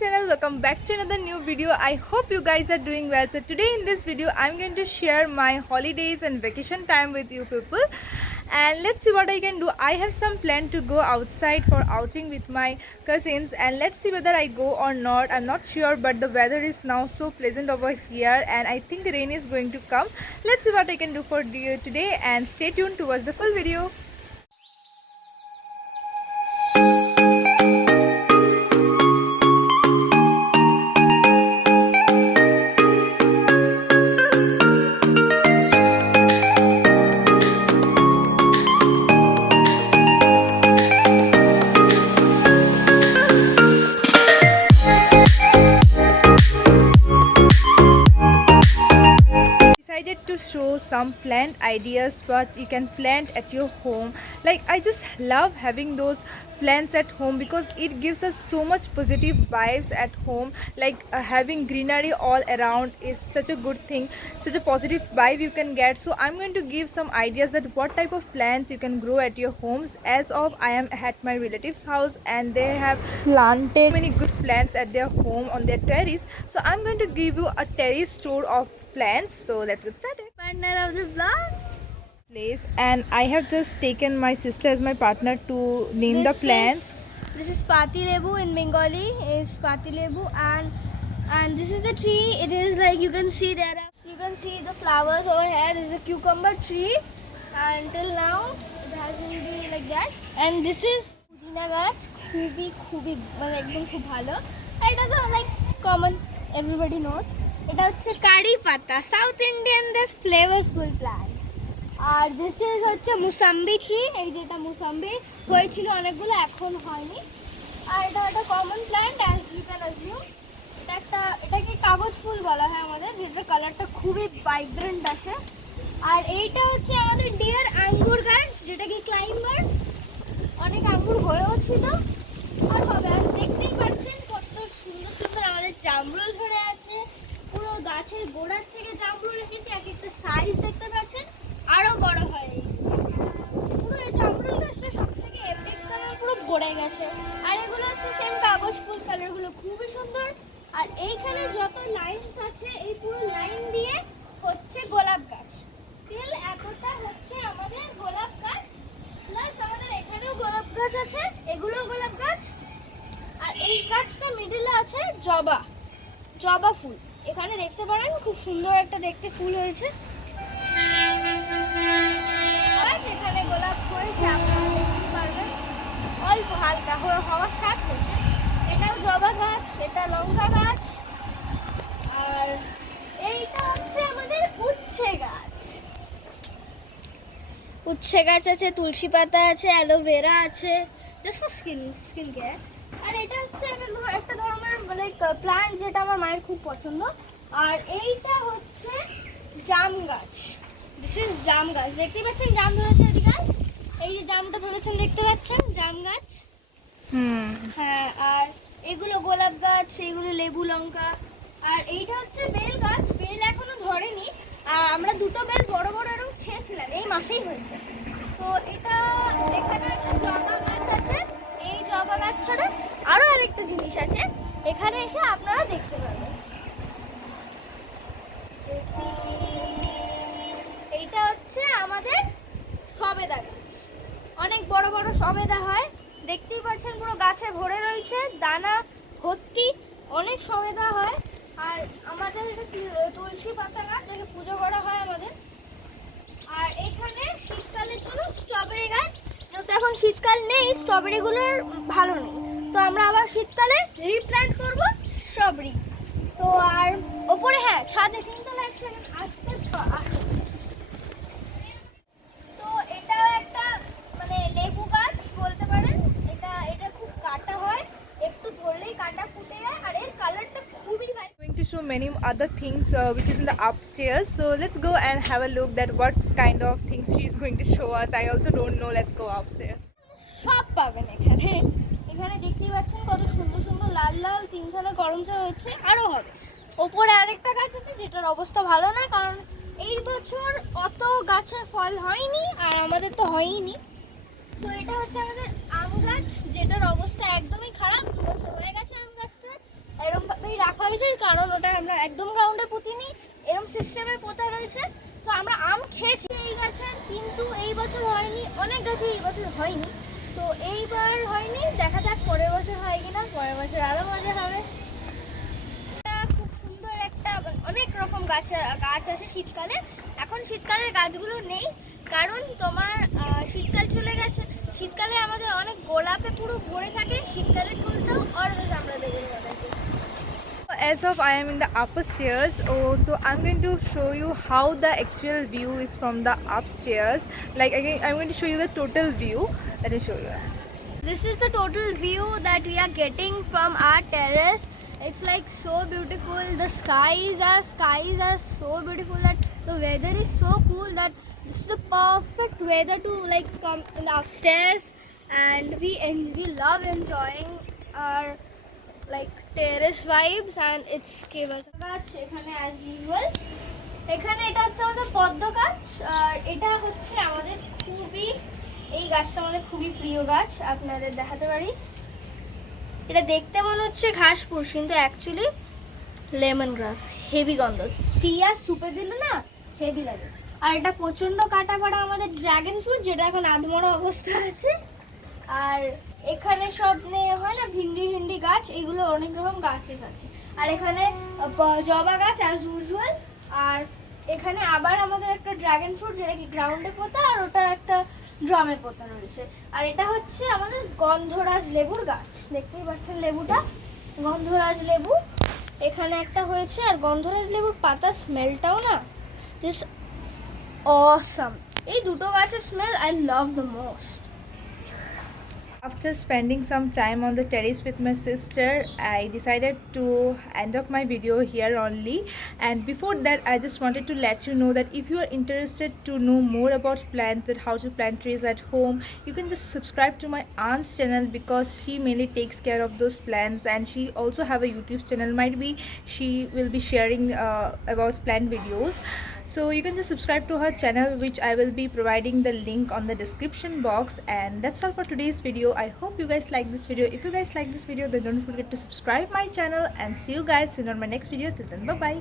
channel, welcome back to another new video. I hope you guys are doing well. So today in this video I'm going to share my holidays and vacation time with you people, and let's see what I can do. I have some plan to go outside for outing with my cousins, and let's see whether I go or not. I'm not sure, but the weather is now so pleasant over here and I think the rain is going to come. Let's see what I can do for you today, and stay tuned to watch the full video. To show some plant ideas what you can plant at your home. Like, I just love having those plants at home because it gives us so much positive vibes at home. Like having greenery all around is such a good thing, such a positive vibe you can get. So I'm going to give some ideas that what type of plants you can grow at your homes. As of I am at my relatives house and they have planted many good plants at their home on their terrace, so I'm going to give you a terrace tour of plants. So let's get started. Partner of the vlog place, and I have just taken my sister as my partner to name the plants. This is Pati Lebu in Bengali, is Pati Lebu, and this is the tree. It is like you can see you can see the flowers over here. This is a cucumber tree, and till now it hasn't been like that. And this is pudina gach, খুবই মানে একদম খুব ভালো। এটা তো like common, everybody knows. এটা হচ্ছে curry পাতা, সাউথ ইন্ডিয়ানদের ফ্লেভারফুল প্ল্যান্ট। আর দিস ইজ হচ্ছে মুসাম্বি ট্রি। এই যেটা মুসাম্বি হয়েছিল অনেকগুলো, এখন হয়নি। আর এটা একটা common plant as you can assume. এটাকে কাগজ ফুল বলা হয় আমাদের, যেটার কালারটা খুবই ভাইব্রেন্ট আছে। আর এইটা হচ্ছে আমাদের ডিয়ার আঙ্গুর গাছ, যেটা কি ক্লাইম্বার। অনেক আঙ্গুর হয়েও ছিল আর হবে। আর দেখতেই পাচ্ছেন কত সুন্দর সুন্দর আমাদের জামরুল ধরে আছে। পুরো গাছের গোড়ার থেকে জামরুল এসেছে, এক একটা সাইজ দেখতে পাচ্ছেন, আরো বড় হয়। পুরো এই জামরুল গাছটা সব থেকে এপিক কালার, পুরো ভরে গেছে। আর এগুলো হচ্ছে সেম কাগজ ফুল কালার গুলো, খুবই সুন্দর। আর এইখানে যত লাইনস আছে, এই পুরো লাইন দিয়ে হচ্ছে গোলাপ গাছ। তেল এতটা হচ্ছে আমাদের গোলাপ গাছ, প্লাস আমাদের এখানেও গোলাপ গাছ আছে, এগুলোও গোলাপ গাছ। আর এই গাছটা মিডিলে আছে জবা ফুল। এখানে দেখতে পারেন খুব সুন্দর একটা দেখতে ফুল হয়েছে। এখানে গোলাপ হয়েছে, আপনারা দেখতে পারবেন, অল্প হালকা হওয়া স্টার্ট হয়েছে। এটাও জবা গাছ, এটা লঙ্কা গাছ। আর এইটা হচ্ছে আমাদের উচ্ছে গাছ আছে, তুলসী পাতা আছে, অ্যালোভেরা আছে, জাস্ট ফর স্কিন কেয়ার। আর এটা হচ্ছে একটা ধরনের মানে প্ল্যান্ট যেটা আমার মায়ের খুব পছন্দ। আর এইটা হচ্ছে জাম গাছ। দিস ইজ জাম গাছ, দেখতেই পাচ্ছেন জাম ধরেছে এদিকে। এই যে জামটা ধরেছেন দেখতে পাচ্ছেন, জাম গাছ। হ্যাঁ, আর এগুলো গোলাপ গাছ, এইগুলো লেবু লঙ্কা। আর এইটা হচ্ছে বেল গাছ, বেল এখনো ধরেনি। আমরা দুটো বেল বড় বড় এরকম খেয়েছিলাম, এই মাসেই হয়েছে। তো এটা এখানে একটা জবা গাছ আছে। এই জবা গাছ ছাড়া আরো আরেকটা জিনিস আছে, এখানে এসে আপনারা দেখতে পাবেন। এইটা হচ্ছে আমাদের সবেদা গাছ, অনেক বড় বড় সবেদা হয়, দেখতেই পাচ্ছেন পুরো গাছে ভরে রয়েছে, দানা ভর্তি, অনেক সবেদা হয়। আর আমাদের এটা তুলসী পাতা গাছ, যেটা পুজো করা হয় আমাদের। আর এখানে শীতকালের জন্য স্ট্রবেরি গাছ, যেহেতু এখন শীতকাল নেই, স্ট্রবেরিগুলোর ভালো নেই, তো আমরা আবার শীতকালে রিপ্ল্যান্ট করবো স্ট্রবেরি। তো আর ওপরে হ্যাঁ ছাদে কিন্তু লাগছে আসতে আসে। তো এটাও একটা মানে লেবু গাছ বলতে পারেন। এটা খুব কাটা হয়, একটু ধরলেই কাটা ফুটে যায়। আর এর কালারটা খুবই ভালো। Going to show many other things which is in the upstairs, so let's go and have a look that what kind of things she is going to show us. I also don't know. Let's go upstairs. সব পাবেন এখানে দেখতেই পাচ্ছেন কত সুন্দর সুন্দর লাল লাল তিনখানা করমচা হয়েছে, আরো হবে। ওপরে আরেকটা গাছ আছে যেটার অবস্থা ভালো না, কারণ এই বছর অত গাছের ফল হয়নি আর আমাদের তো হয়নি। তো এটা হচ্ছে আমাদের আম গাছ, যেটার অবস্থা একদমই খারাপ, 2 বছর হয়ে গেছে আম গাছটার। এরকম ভাবেই রাখা হয়েছে, কারণ ওটা আমরা একদম গ্রাউন্ডে পুঁতিনি, এরকম সিস্টেমে পোতা রয়েছে। তো আমরা আম খেয়েছি এই গাছের, কিন্তু এই বছর হয়নি, অনেক গাছে এই বছর হয়নি। তো এইবার হয়নি, দেখা যাক পরের বছর হয় কিনা, পরের বছর আরো মজা হবে। এটা খুব সুন্দর একটা, অনেক রকম গাছ আছে শীতকালে। এখন শীতকালের গাছগুলো নেই, কারণ তোমার শীতকাল চলে গেছে। শীতকালে আমাদের অনেক গোলাপে পুরো ভরে থাকে, শীতকালের ফুলটাও অলওয়েজ আমরা দেখি ওদেরকে। As of I am in the upper stairs, so I'm going to show you how the actual view is from the upstairs. Like again, I'm going to show you the total view. Let me show you. This is the total view that we are getting from our terrace. It's like so beautiful. The skies are so beautiful, that the weather is so cool, that this is the perfect weather to like come in the upstairs, and we love enjoying our like terrace vibes, and it's give us এখানে as usual। এখানে এটা হচ্ছে আমাদের পদ্ম গাছ, আর এটা হচ্ছে আমাদের খুবই, এই গাছটা আমাদের খুবই প্রিয় গাছ। আপনাদের দেখাতে পারি, এটা দেখতে মনে হচ্ছে ঘাস ফুস, কিন্তু অ্যাকচুয়ালি লেমন গ্রাস, হেভি গন্ধ, টিয়া সুপে দিলে না হেভি লাগে। আর এটা প্রচন্ড কাটা পাড়া আমাদের ড্রাগন ফ্রুট, যেটা এখন আধমরা অবস্থা আছে। আর এখানে সব হয় না ভিন্ডি গাছ, এগুলো অনেক রকম গাছের আছে। আর এখানে জবা গাছ অ্যাজ ইউজুয়াল। আর এখানে আবার আমাদের একটা ড্রাগন ফ্রুট, যেটা কি গ্রাউন্ডে পোতা, আর ওটা একটা ড্রামে পোতা রয়েছে। আর এটা হচ্ছে আমাদের গন্ধরাজ লেবুর গাছ, দেখতেই পাচ্ছেন লেবুটা, গন্ধরাজ লেবু এখানে একটা হয়েছে। আর গন্ধরাজ লেবুর পাতার স্মেলটাও না জাস্ট অসাম। এই দুটো গাছের smell I love the most. After spending some time on the terrace with my sister, I decided to end up my video here only. And before that, I just wanted to let you know that if you are interested to know more about plants, that how to plant trees at home, you can just subscribe to my aunt's channel, because she mainly takes care of those plants, and she also have a YouTube channel. Might be she will be sharing about plant videos. So you can just subscribe to her channel, which I will be providing the link on the description box. And that's all for today's video. I hope you guys like this video. If you guys like this video, then don't forget to subscribe my channel, and see you guys soon on my next video. Till then, bye bye.